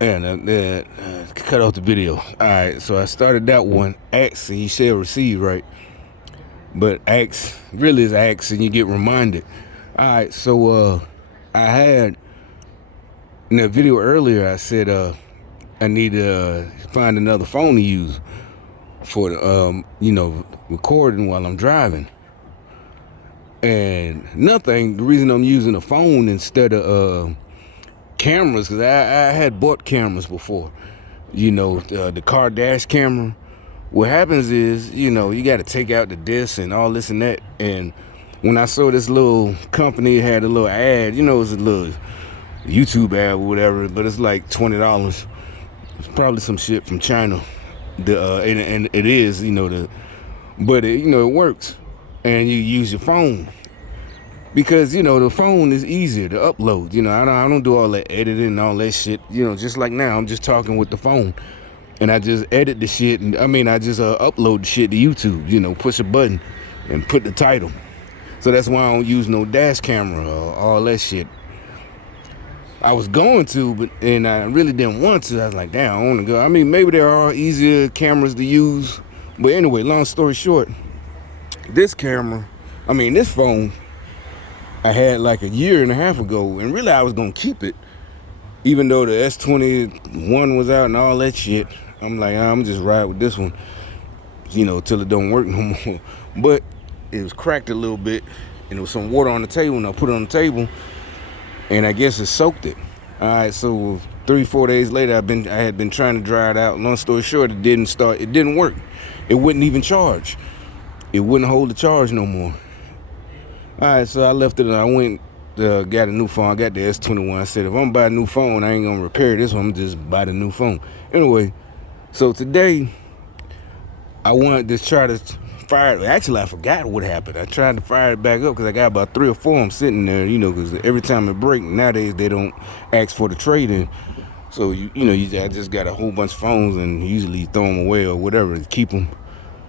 And cut off the video. All right, so I started that one. Ask and you shall receive, right? But ask really is ask and you get reminded. All right, so I had in that video earlier. I said I need to find another phone to use for recording while I'm driving. And nothing. The reason I'm using a phone instead of cameras, because I had bought cameras before. The car dash camera. What happens is, you got to take out the disc and all this and that. And when I saw this little company had a little ad, it's a little YouTube ad or whatever, but it's like $20. It's probably some shit from China. And it is, but it works, and you use your phone. Because, the phone is easier to upload. I don't do all that editing and all that shit. Just like now, I'm just talking with the phone. And I just edit the shit. And I just upload the shit to YouTube. Push a button and put the title. So that's why I don't use no dash camera or all that shit. I was going to, and I really didn't want to. I was like, damn, I want to go. Maybe there are easier cameras to use. But anyway, long story short, this phone, I had like a year and a half ago, and really I was gonna keep it, even though the S21 was out and all that shit. I'm like, I'm just ride with this one, till it don't work no more. But it was cracked a little bit, and there was some water on the table, and I put it on the table, and I guess it soaked it. All right, so 3-4 days later, I had been trying to dry it out. Long story short, it didn't work. It wouldn't even charge. It wouldn't hold the charge no more. All right, so I left it and I went, got a new phone. I got the S21. I said, if I'm buying a new phone, I ain't going to repair this one. I'm just buy the new phone. Anyway, so today, I wanted to try to fire it. Actually, I forgot what happened. I tried to fire it back up because I got about 3 or 4 of them sitting there, because every time it breaks, nowadays they don't ask for the trade-in. So, I just got a whole bunch of phones and usually throw them away or whatever to keep them.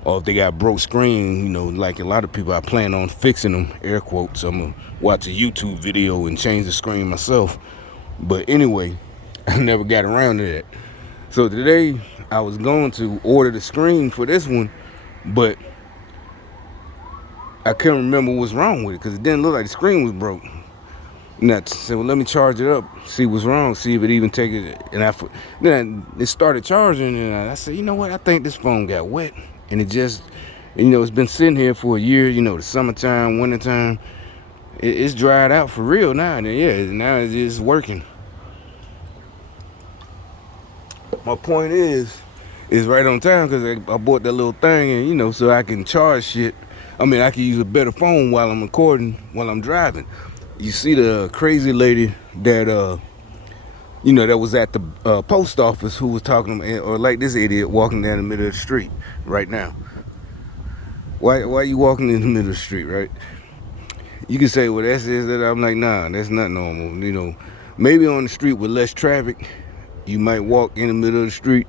Or if they got broke screen, like a lot of people, I plan on fixing them, air quotes. I'm going to watch a YouTube video and change the screen myself. But anyway, I never got around to that. So today, I was going to order the screen for this one, but I couldn't remember what's wrong with it because it didn't look like the screen was broke. And I said, well, let me charge it up, see what's wrong, see if it even take it. And then it started charging, and I said, you know what? I think this phone got wet. And it just, it's been sitting here for a year, the summertime, wintertime. It's dried out for real now. And yeah, now it's just working. My point is right on time because I bought that little thing and, so I can charge shit. I can use a better phone while I'm recording, while I'm driving. You see the crazy lady that, that was at the post office who was talking to me, or like this idiot walking down the middle of the street right now. Why are you walking in the middle of the street, right? You can say, well, that's that. I'm like, nah, that's not normal. Maybe on the street with less traffic, you might walk in the middle of the street.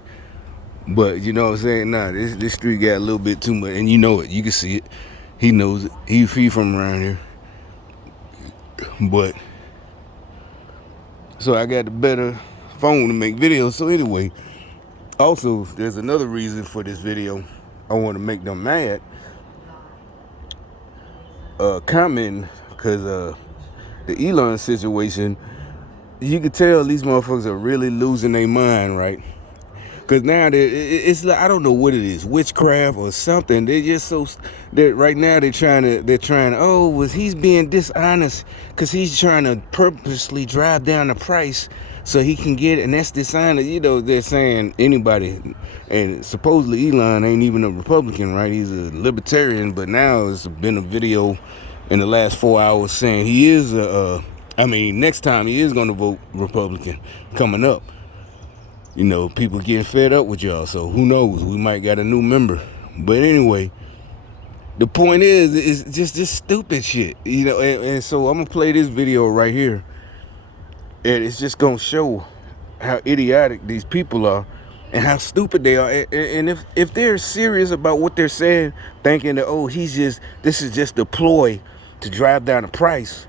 But you know what I'm saying? Nah, this street got a little bit too much, and you know it. You can see it. He knows it. He from around here. But so I got the better phone to make videos. So anyway, also there's another reason for this video. I want to make them mad. Comment because the Elon situation. You can tell these motherfuckers are really losing their mind, right? Because now it's like, I don't know what it is, witchcraft or something. They're just that right now they're trying to, was he's being dishonest because he's trying to purposely drive down the price so he can get it, and that's dishonest. They're saying anybody, and supposedly Elon ain't even a Republican, right? He's a libertarian, but now it's been a video in the last 4 hours saying he is next time he is going to vote Republican coming up. People getting fed up with y'all, so who knows? We might got a new member. But anyway, the point is, it's just this stupid shit, and so I'm going to play this video right here, and it's just going to show how idiotic these people are and how stupid they are. And if they're serious about what they're saying, thinking that, this is just a ploy to drive down the price,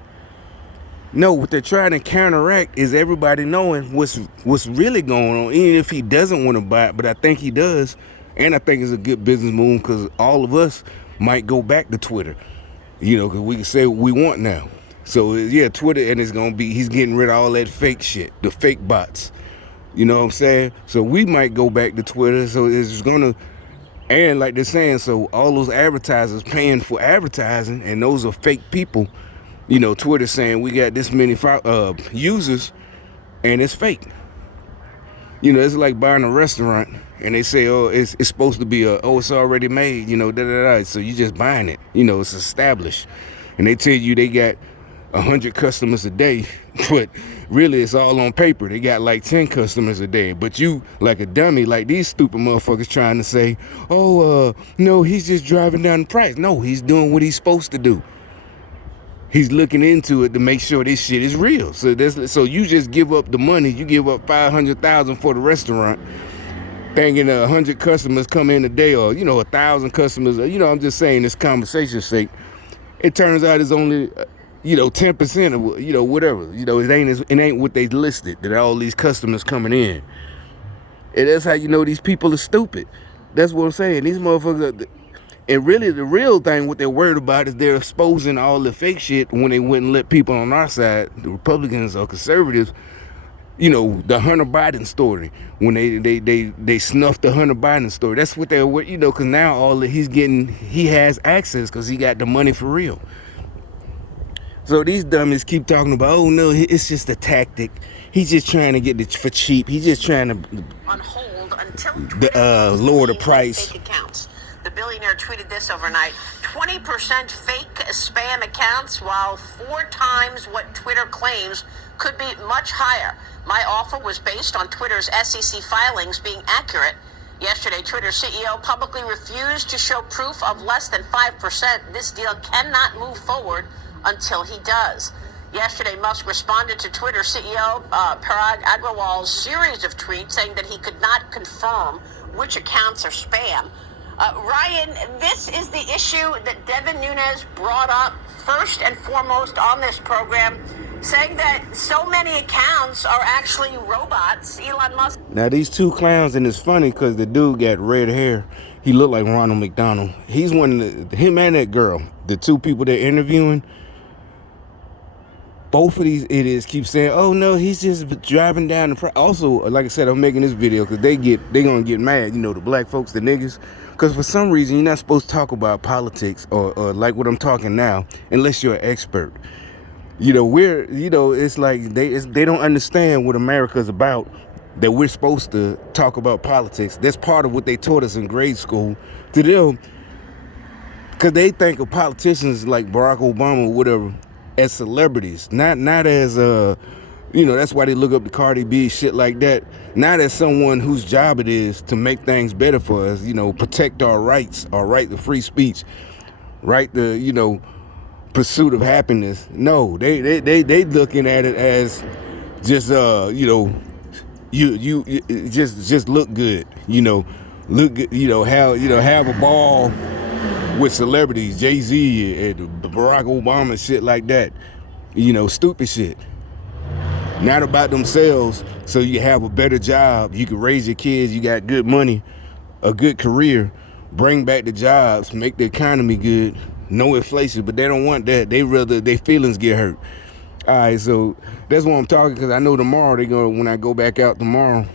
No, what they're trying to counteract is everybody knowing what's really going on, even if he doesn't want to buy it. But I think he does, and I think it's a good business move because all of us might go back to Twitter, because we can say what we want now. So yeah, Twitter, and he's getting rid of all that fake shit, the fake bots. You know what I'm saying? So we might go back to Twitter. So it's gonna, and like they're saying, so all those advertisers paying for advertising, and those are fake people. Twitter saying we got this many users, and it's fake. It's like buying a restaurant, and they say, oh, it's supposed to be it's already made, da da da. So you just buying it, it's established, and they tell you they got 100 customers a day, but really it's all on paper. They got like 10 customers a day, but you like a dummy, like these stupid motherfuckers trying to say, oh, no, he's just driving down the price. No, he's doing what he's supposed to do. He's looking into it to make sure this shit is real. So you just give up the money. You give up $500,000 for the restaurant, thinking 100 customers come in a day, or 1,000 customers. I'm just saying this conversation's sake. It turns out it's only 10% of whatever. It ain't what they listed. That all these customers coming in, and that's how these people are stupid. That's what I'm saying. These motherfuckers are. And really, the real thing, what they're worried about is they're exposing all the fake shit when they wouldn't let people on our side, the Republicans or conservatives, the Hunter Biden story, when they snuffed the Hunter Biden story. That's what they're, because now he has access because he got the money for real. So these dummies keep talking about, oh no, it's just a tactic. He's just trying to get it for cheap. He's just trying to on hold until lower the price. Fake accounts. The billionaire tweeted this overnight: 20% fake spam accounts, while 4 times what Twitter claims could be much higher. My offer was based on Twitter's SEC filings being accurate. Yesterday, Twitter CEO publicly refused to show proof of less than 5%. This deal cannot move forward until he does. Yesterday, Musk responded to Twitter CEO Parag Agrawal's series of tweets saying that he could not confirm which accounts are spam. Ryan, this is the issue that Devin Nunes brought up first and foremost on this program, saying that so many accounts are actually robots. Elon Musk. Now, these two clowns, and it's funny because the dude got red hair. He looked like Ronald McDonald. He's one of him and that girl, the two people they're interviewing. Both of these idiots keep saying, oh no, he's just driving down the price. Also, like I said, I'm making this video because they gonna get mad, the black folks, the niggas. Because for some reason, you're not supposed to talk about politics or like what I'm talking now, unless you're an expert. It's like they don't understand what America's about, that we're supposed to talk about politics. That's part of what they taught us in grade school to them, because they think of politicians like Barack Obama or whatever as celebrities, not as that's why they look up to Cardi B, shit like that. Not as someone whose job it is to make things better for us, protect our rights, our right to free speech, right to, pursuit of happiness. No, they looking at it as just, you just look good, look good, have a ball with celebrities, Jay-Z and Barack Obama, shit like that, stupid shit. Not about themselves, so you have a better job, you can raise your kids, you got good money, a good career, bring back the jobs, make the economy good, no inflation. But they don't want that. They rather their feelings get hurt. All right, so that's what I'm talking, because I know tomorrow when I go back out tomorrow,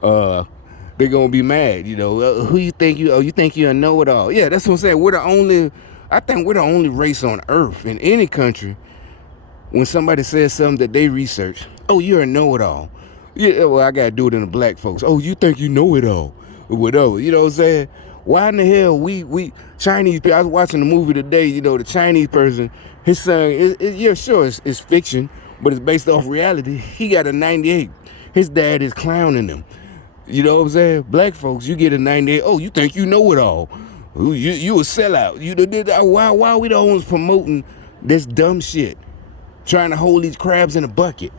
they're gonna be mad. Who you think you think you're a know-it-all? Yeah, that's what I'm saying. I think we're the only race on earth in any country. When somebody says something that they research, oh, you're a know-it-all. Yeah, well, I gotta do it in the black folks. Oh, you think you know it all, or whatever. You know what I'm saying? Why in the hell we Chinese people? I was watching the movie today. The Chinese person, his son, yeah, sure, it's fiction, but it's based off reality. He got a 98. His dad is clowning him. You know what I'm saying? Black folks, you get a 98. Oh, you think you know it all? You a sellout. Why are we the ones promoting this dumb shit? Trying to hold these crabs in a bucket.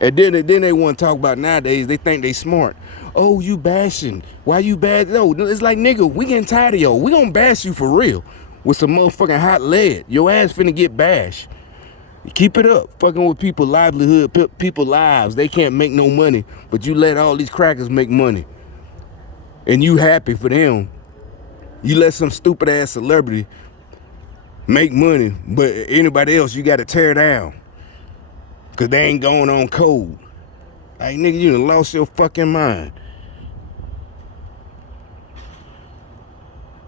And then they want to talk about nowadays, they think they smart. Oh, you bashing. Why you bad? No, it's like, nigga, we getting tired of y'all. We gonna bash you for real with some motherfucking hot lead. Your ass finna get bashed. Keep it up. Fucking with people's livelihood, people's lives. They can't make no money, but you let all these crackers make money. And you happy for them. You let some stupid ass celebrity make money, but anybody else you gotta tear down. Cause they ain't going on code. Like, nigga, you done lost your fucking mind.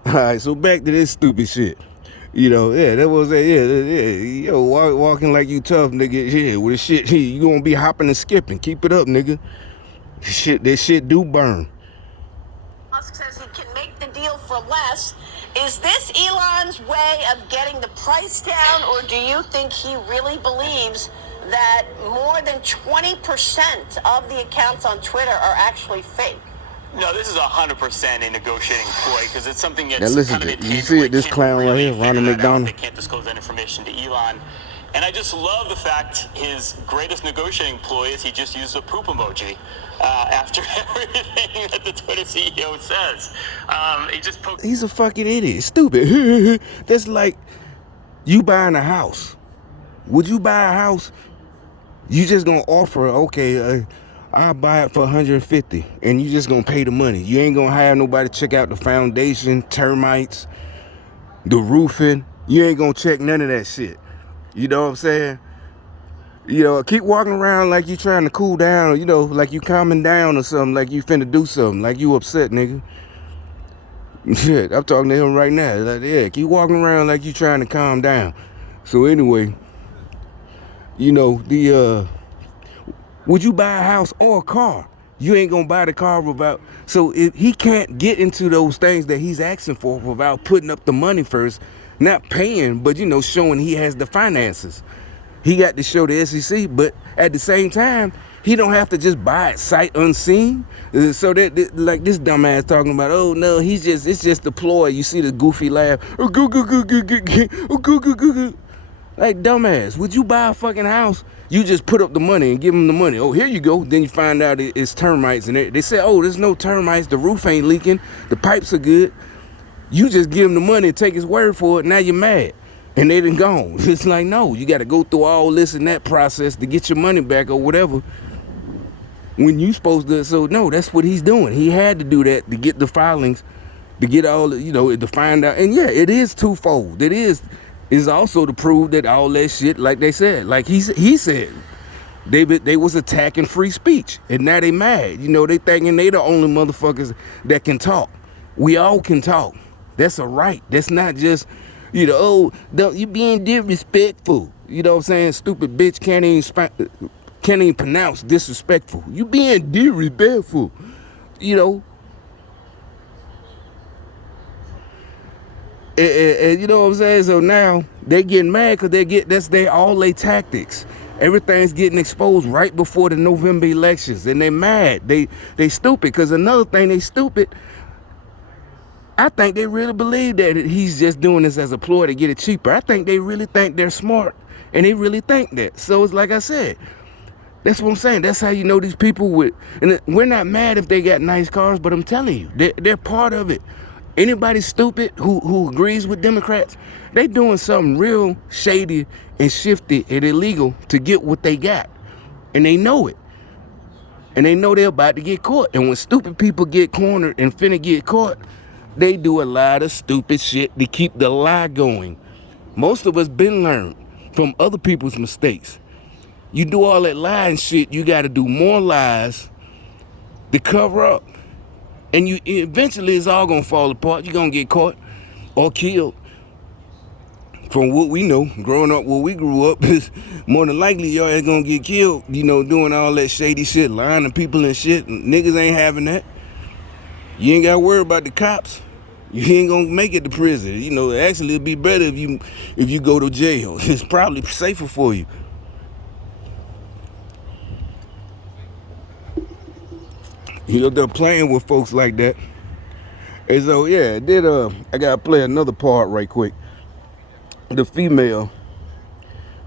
Alright, so back to this stupid shit. You know, yeah, that was it. Yeah. Yo, walking like you tough, nigga. Yeah, with the shit, you gonna be hopping and skipping. Keep it up, nigga. This shit do burn. Musk says he can make the deal for less. Is this Elon's way of getting the price down, or do you think he really believes that more than 20% of the accounts on Twitter are actually fake? No, this is 100% a negotiating ploy because it's something that's now listen kind of to you see it, this clown right here, Ronald McDonald. They can't disclose that information to Elon. And I just love the fact his greatest negotiating ploy is he just used a poop emoji after everything that the Twitter CEO says. He just poked. He's a fucking idiot, stupid. That's like you buying a house. Would you buy a house? You just gonna offer, okay, I'll buy it for 150, and you just gonna pay the money. You ain't gonna hire nobody to check out the foundation, termites, the roofing. You ain't gonna check none of that shit. You know what I'm saying? You know, keep walking around like you trying to cool down, or, you know, like you calming down or something, like you finna do something, like you upset, nigga. Shit, I'm talking to him right now. Like, yeah, keep walking around like you trying to calm down. So anyway, you know, would you buy a house or a car? You ain't gonna buy the car without, so if he can't get into those things that he's asking for without putting up the money first, not paying, but, you know, showing he has the finances. He got to show the SEC, but at the same time, he don't have to just buy it sight unseen. So that like this dumbass talking about, oh no, it's just the ploy. You see the goofy laugh, oh, goo, goo, goo, goo, goo, goo, oh, goo, goo, goo, goo. Like, dumbass, would you buy a fucking house? You just put up the money and give them the money. Oh, here you go. Then you find out it's termites, and they say, oh, there's no termites. The roof ain't leaking. The pipes are good. You just give him the money and take his word for it. Now you're mad. And they done gone. It's like, no, you got to go through all this and that process to get your money back or whatever. When you supposed to, so no, that's what he's doing. He had to do that to get the filings, to get all, you know, to find out. And yeah, it is twofold. It is also to prove that all that shit, like they said, like he said, they was attacking free speech. And now they mad. You know, they thinking they the only motherfuckers that can talk. We all can talk. That's a right. That's not just, you know, oh, don't you being disrespectful. You know what I'm saying? Stupid bitch can't even pronounce disrespectful. You being disrespectful. You know. And you know what I'm saying? So now they getting mad because that's all they tactics. Everything's getting exposed right before the November elections, and they mad. They stupid because another thing they stupid. I think they really believe that he's just doing this as a ploy to get it cheaper. I think they really think they're smart, and they really think that. So it's like I said, that's what I'm saying. That's how you know these people with, and we're not mad if they got nice cars, but I'm telling you, they're part of it. Anybody stupid who agrees with Democrats, they doing something real shady and shifty and illegal to get what they got, and they know it. And they know they're about to get caught. And when stupid people get cornered and finna get caught, they do a lot of stupid shit to keep the lie going. Most of us been learned from other people's mistakes. You do all that lying shit, you got to do more lies to cover up. And you eventually it's all going to fall apart. You're going to get caught or killed. From what we know, growing up where we grew up, is more than likely your ass going to get killed, you know, doing all that shady shit, lying to people and shit. Niggas ain't having that. You ain't got to worry about the cops. You ain't gonna make it to prison. You know, actually it'd be better if you go to jail. It's probably safer for you. You know, they're playing with folks like that. And so yeah, I gotta play another part right quick. The female,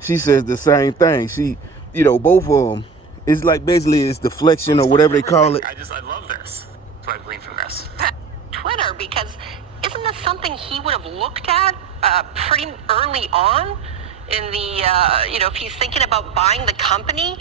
she says the same thing. She, you know, both of them, it's like basically it's deflection or whatever they call it. I love this. That's what I gleaned from this. Twitter, because isn't this something he would have looked at pretty early on? in the, if he's thinking about buying the company,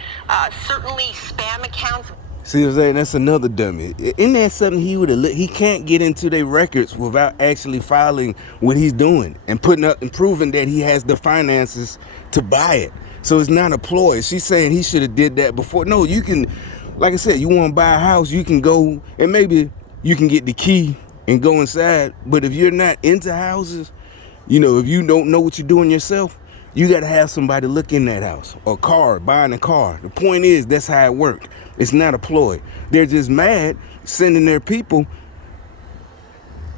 certainly spam accounts. See what I'm saying? That's another dummy. Isn't that something he would have? He can't get into their records without actually filing what he's doing and putting up and proving that he has the finances to buy it. So it's not a ploy. She's saying he should have did that before. No, you can, like I said, you want to buy a house, you can go and maybe you can get the key and go inside. But if you're not into houses, if you don't know what you're doing yourself, you got to have somebody look in that house or buying a car. The point is, that's how it worked. It's not a ploy. They're just mad, sending their people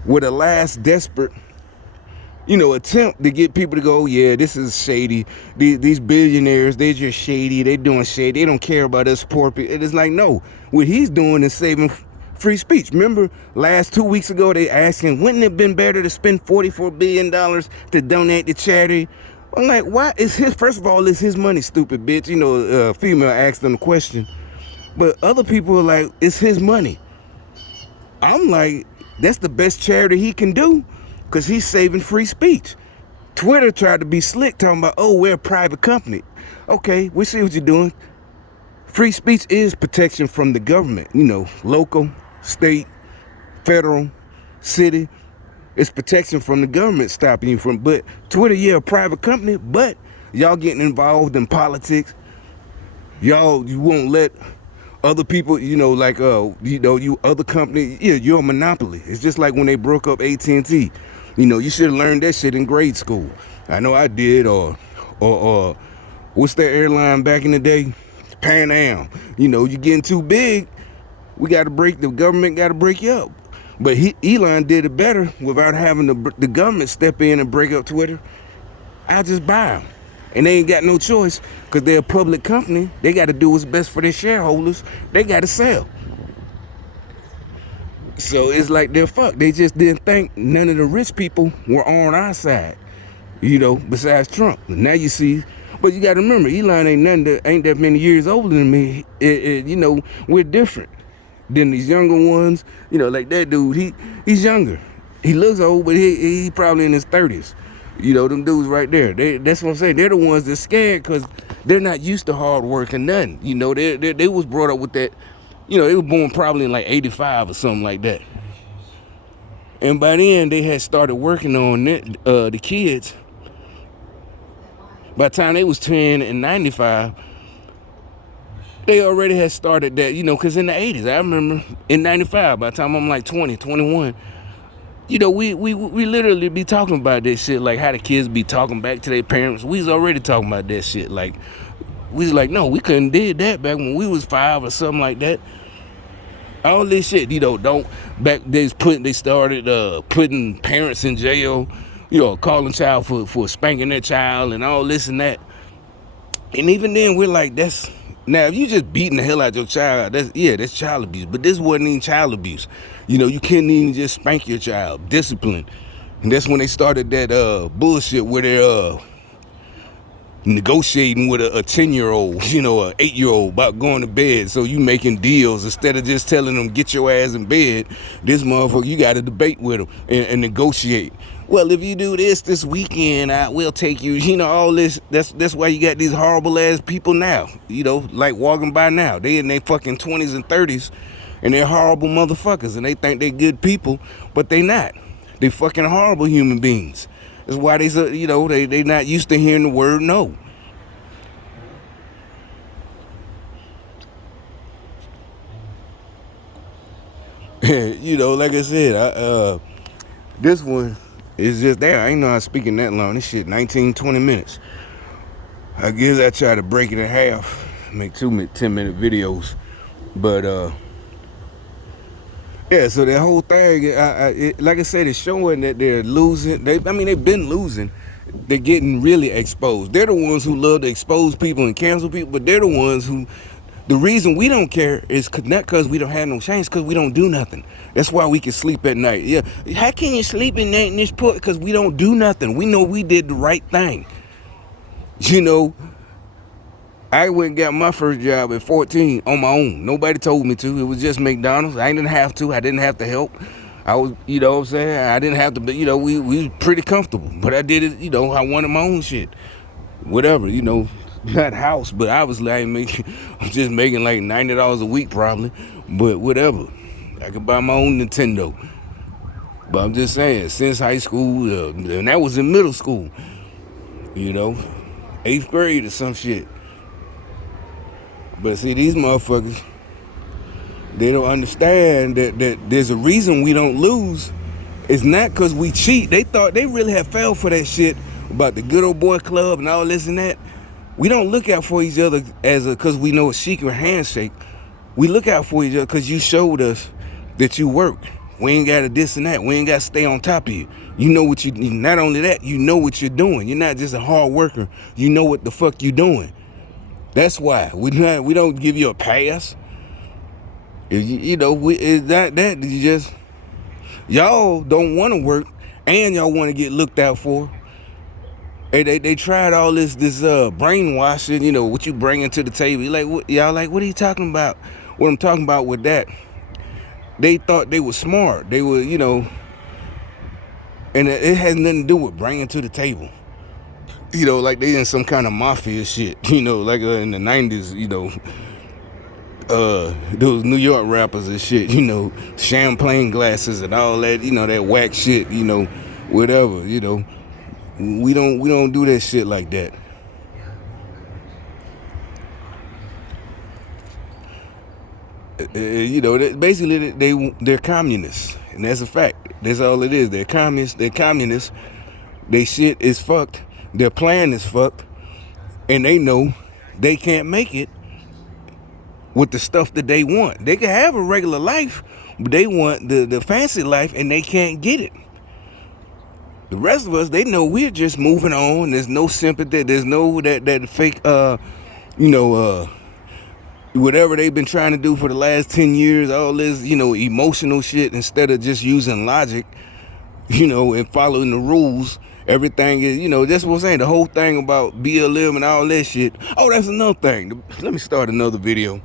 with a last desperate, attempt to get people to go, yeah, this is shady. These billionaires, they're just shady. They're doing shady. They don't care about us poor people. It is like, no, what he's doing is saving free speech. Remember last 2 weeks ago, they asking, wouldn't it have been better to spend $44 billion to donate to charity? I'm like, why? First of all, it's his money, stupid bitch. Female asked them the question. But other people are like, it's his money. I'm like, that's the best charity he can do because he's saving free speech. Twitter tried to be slick talking about, oh, we're a private company. Okay, we see what you're doing. Free speech is protection from the government, local, state, federal, city. It's protection from the government stopping you from, but Twitter, yeah, a private company, but y'all getting involved in politics. You won't let other people, you other company, yeah, you're a monopoly. It's just like when they broke up AT&T. You should have learned that shit in grade school. I know I did, or what's that airline back in the day? Pan Am. You're getting too big, the government got to break you up. But Elon did it better without having the government step in and break up Twitter. I'll just buy them. And they ain't got no choice because they're a public company. They got to do what's best for their shareholders. They got to sell. So it's like they're fucked. They just didn't think none of the rich people were on our side, besides Trump. Now you see, but you got to remember, Elon ain't that many years older than me. We're different than these younger ones, like that dude, he's younger. He looks old, but he probably in his 30s. Them dudes right there. That's what I'm saying. They're the ones that's scared because they're not used to hard work and nothing. They was brought up with that. They were born probably in like 85 or something like that. And by then, they had started working on it, the kids. By the time they was 10 and 95, they already had started that, because in the 80s, I remember in 95, by the time I'm like 20, 21, we literally be talking about that shit, like how the kids be talking back to their parents. We was already talking about that shit. Like, we was like, no, we couldn't did that back when we was 5 or something like that. All this shit, they started putting parents in jail, calling child for spanking their child and all this and that. And even then, we're like, now, if you just beating the hell out of your child, that's child abuse. But this wasn't even child abuse. You couldn't even just spank your child. Discipline. And that's when they started that bullshit where they're negotiating with a 10-year-old, an 8-year-old about going to bed. So you making deals instead of just telling them, get your ass in bed. This motherfucker, you got to debate with them and negotiate. Well, if you do this weekend, I will take you, all this. That's why you got these horrible ass people now, like walking by now. They in their fucking 20s and 30s and they're horrible motherfuckers and they think they good people, but they not. They fucking horrible human beings. That's why they not used to hearing the word no. Like I said, this one is just there. I ain't know I was speaking that long. This shit 19, 20 minutes. I guess I try to break it in half, make 2 10-minute videos. But yeah, so that whole thing, like I said, it's showing that they're losing. They've been losing. They're getting really exposed. They're the ones who love to expose people and cancel people, but they're the ones who, the reason we don't care is not because we don't have no change, because we don't do nothing. That's why we can sleep at night. Yeah, how can you sleep at night in this port? Because we don't do nothing. We know we did the right thing. I went and got my first job at 14 on my own. Nobody told me to. It was just McDonald's. I didn't have to. I didn't have to help. I was, what I'm saying? I didn't have to, but, we was pretty comfortable. But I did it, I wanted my own shit. whatever, you know, not house, but obviously I'm just making like $90 a week probably, but whatever. I could buy my own Nintendo. But I'm just saying, since high school, and that was in middle school, you know, 8th grade or some shit. But see, these motherfuckers, they don't understand that there's a reason we don't lose. It's not because we cheat. They thought they really had fell for that shit about the good old boy club and all this and that. We don't look out for each other because we know a secret handshake. We look out for each other because you showed us that you work. We ain't got to this and that. We ain't got to stay on top of you. You know what you, not only that, you know what you're doing. You're not just a hard worker. You know what the fuck you doing. That's why we don't give you a pass. You know, you just, y'all don't want to work and y'all want to get looked out for. They tried all this brainwashing, you know, what you bringing to the table. You're like, what, y'all like, what are you talking about? What I'm talking about with that, they thought they were smart. They were, you know, and it has nothing to do with bringing to the table. You know, like they in some kind of mafia shit, you know, like in the 90s, you know, those New York rappers and shit, you know, champagne glasses and all that, you know, that whack shit, you know, whatever, you know. We don't do that shit like that. You know, basically they're communists, and that's a fact. That's all it is. They're communists. They're communists. They shit is fucked. Their plan is fucked, and they know they can't make it with the stuff that they want. They can have a regular life, but they want the fancy life, and they can't get it. The rest of us, they know we're just moving on. There's no sympathy. There's no that fake, you know, whatever they've been trying to do for the last 10 years, all this, you know, emotional shit instead of just using logic, you know, and following the rules. Everything is, you know, that's what I'm saying. The whole thing about BLM and all that shit. Oh, that's another thing. Let me start another video.